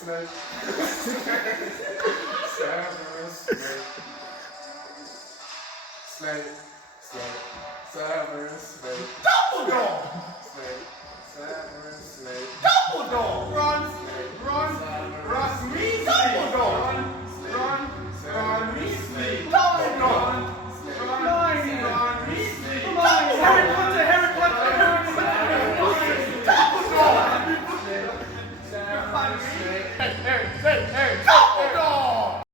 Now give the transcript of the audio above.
Snape. Severus Snape. Snape. Snape. Severus Snape. Dumbledore! Snape. Severus Snape. Dumbledore! Snape. Ron Severus Weasley!